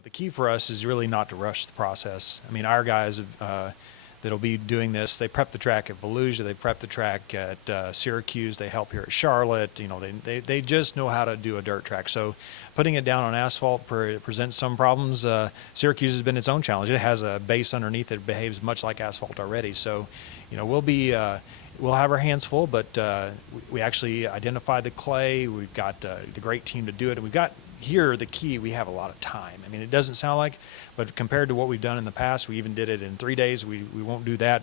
The key for us is really not to rush the process. I mean, our guys that'll be doing this, they prep the track at Volusia, they prep the track at Syracuse, they help here at Charlotte. They just know how to do a dirt track. So putting it down on asphalt presents some problems. Syracuse has been its own challenge. It has a base underneath that behaves much like asphalt already. So, we'll have our hands full, but we actually identified the clay. We've got the great team to do it, and we've got here the key. We have a lot of time. I mean, it doesn't sound like, but compared to what we've done in the past, we even did it in 3 days. We won't do that,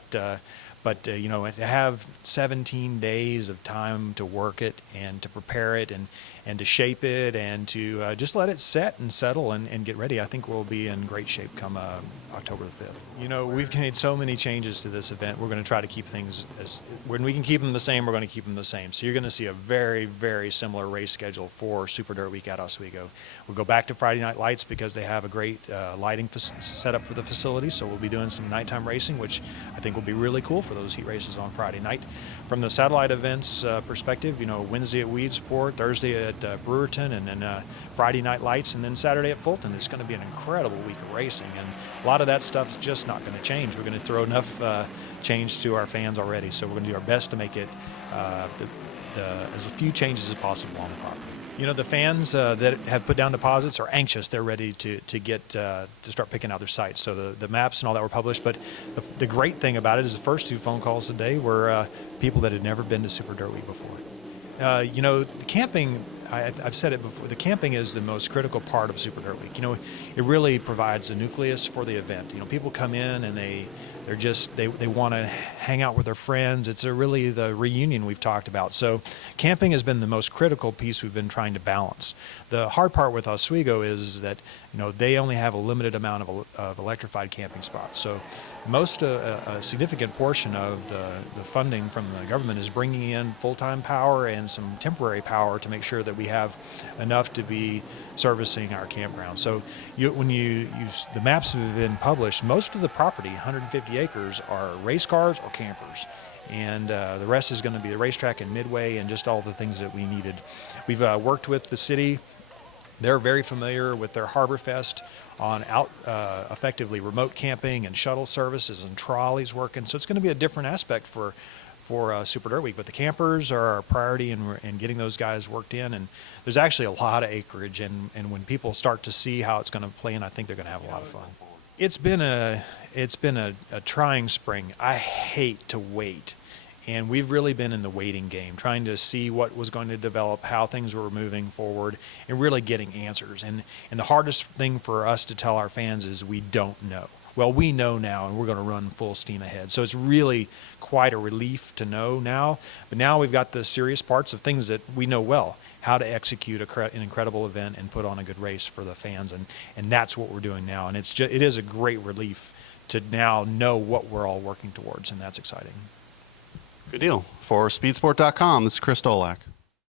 but to have 17 days of time to work it and to prepare it and to shape it and to just let it set and settle and get ready, I think we'll be in great shape come October the 5th. We've made so many changes to this event. We're going to try to keep things when we can keep them the same, we're going to keep them the same. So you're going to see a very, very similar race schedule for Super Dirt Week at Oswego. We'll go back to Friday night lights because they have a great lighting setup for the facility. So we'll be doing some nighttime racing, which I think will be really cool for those heat races on Friday night. From the satellite events perspective, Wednesday at Weedsport, Thursday at Brewerton, and then Friday night lights, and then Saturday at Fulton. It's going to be an incredible week of racing, and a lot of that stuff's just not going to change. We're going to throw enough change to our fans already, so we're going to do our best to make it as few changes as possible on the property. The fans that have put down deposits are anxious. They're ready to start picking out their sites. So the maps and all that were published. But the great thing about it is the first 2 phone calls today were people that had never been to Super Dirt Week before. The camping, I've said it before, the camping is the most critical part of Super Dirt Week. It really provides a nucleus for the event. People come in and they want to hang out with their friends. It's really the reunion we've talked about. So camping has been the most critical piece we've been trying to balance. The hard part with Oswego is that they only have a limited amount of electrified camping spots. So a significant portion of the funding from the government is bringing in full-time power and some temporary power to make sure that we have enough to be servicing our campground. So when the maps have been published, most of the property, 150 acres, are race cars or campers. And the rest is going to be the racetrack and midway and just all the things that we needed. We've worked with the city. They're very familiar with their Harbor Fest on effectively remote camping and shuttle services and trolleys working. So it's going to be a different aspect for Super Dirt Week, but the campers are our priority in getting those guys worked in, and there's actually a lot of acreage, and when people start to see how it's going to play in, I think they're going to have a lot of fun. It's been a trying spring. I hate to wait, and we've really been in the waiting game, trying to see what was going to develop, how things were moving forward, and really getting answers. And the hardest thing for us to tell our fans is we don't know. Well, we know now, and we're going to run full steam ahead. So it's really quite a relief to know now. But now we've got the serious parts of things that we know well, how to execute an incredible event and put on a good race for the fans. And that's what we're doing now. And it is a great relief to now know what we're all working towards, and that's exciting. Good deal. For speedsport.com, this is Chris Dolak.